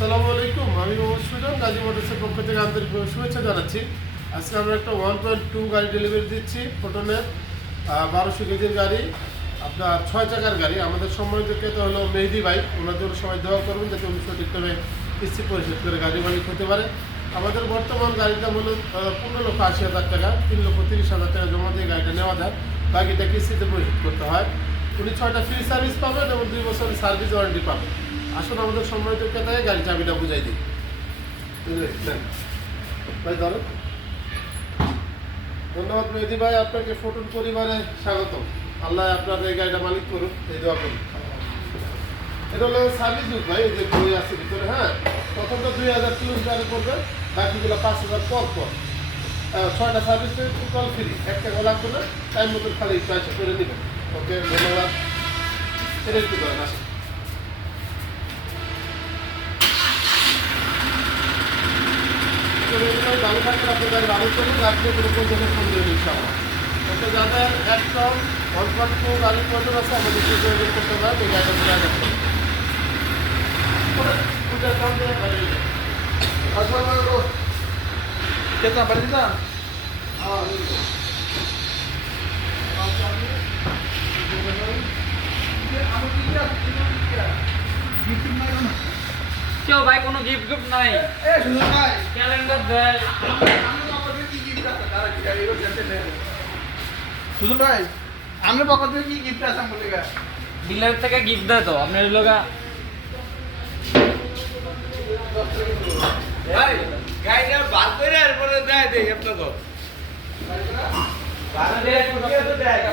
আসসালামু আলাইকুম, আমি মোহাম্মদ সুজন গাজী মোটরসের পক্ষ থেকে আন্তরিক শুভেচ্ছা জানাচ্ছি। আজকে আমরা একটা 1.2 গাড়ি ডেলিভারি দিচ্ছি। ফোটনের 1200 কেজির গাড়ি, আপনার 6 চাকার গাড়ি। আমাদের সম্মানিত ক্রেতা হলো মেহেদি ভাই। ওনার জন্য সবাই দোয়া করবেন যাতে উনি সঠিকভাবে কিস্তি পরিশোধ করে গাড়ি মালিক হতে পারে। আমাদের বর্তমান গাড়ির দাম হলো 15,80,000 টাকা। 3,30,000 টাকা জমা দিয়ে গাড়িটা নেওয়া যায়, বাকিটা কিস্তিতে পরিশোধ করতে হয়। উনি 6টা ফ্রি সার্ভিস পাবেন এবং 2 বছরের সার্ভিস ওয়ারেন্টি পাবেন। আসুন আমাদের সম্মানিত ক্রেতাকে গাড়ি চাবিটা বুঝাই দিই। ভাই ধরো। ধন্যবাদ মেহেদি ভাই, আপনাকে ফোটন পরিবারে স্বাগত। আল্লাহ আপনার এই গাড়িটা মালিক করুন, এই দোয়া করুন। এটা হলো সার্ভিস বুক ভাই, এই যে বই আছে ভিতরে। হ্যাঁ, প্রথমটা 2,000 কিলোমিটার করবে, বাকিগুলো 5,000 পর পর। 6টা সার্ভিস টোটাল ফ্রি, 1 টাকা লাগবে না। টাইম মতন খালি পয়সা করে নেবেন। ওকে, ধন্যবাদ। এটা একটু করেন, আসুন। ভালো থাকবেন, আপনার গাড়ি ভালো চলুন, রাখতে কোনো প্রয়োজনের ফোন দেবেন ইনশাআল্লাহ। ওকে, যাদের একদম 1.2 গাড়ির প্রয়োজন আছে আমাদের যোগাযোগ করতে পারেন, এই গাড়িটা চলে আসবে। कितना पड़ दिया? क्यों भाई कोनो गिफ्ट गिफ्ट नहीं कैलेंडर दे सुन भाई हमने पकड़ दिया कि गिफ्ट ऐसा बोलेगा डीलर থেকে গিফট দেয় তো আপনার লোগা भाई गाइड बात कर रहा है पर दे दे अपना को बात दे तो देगा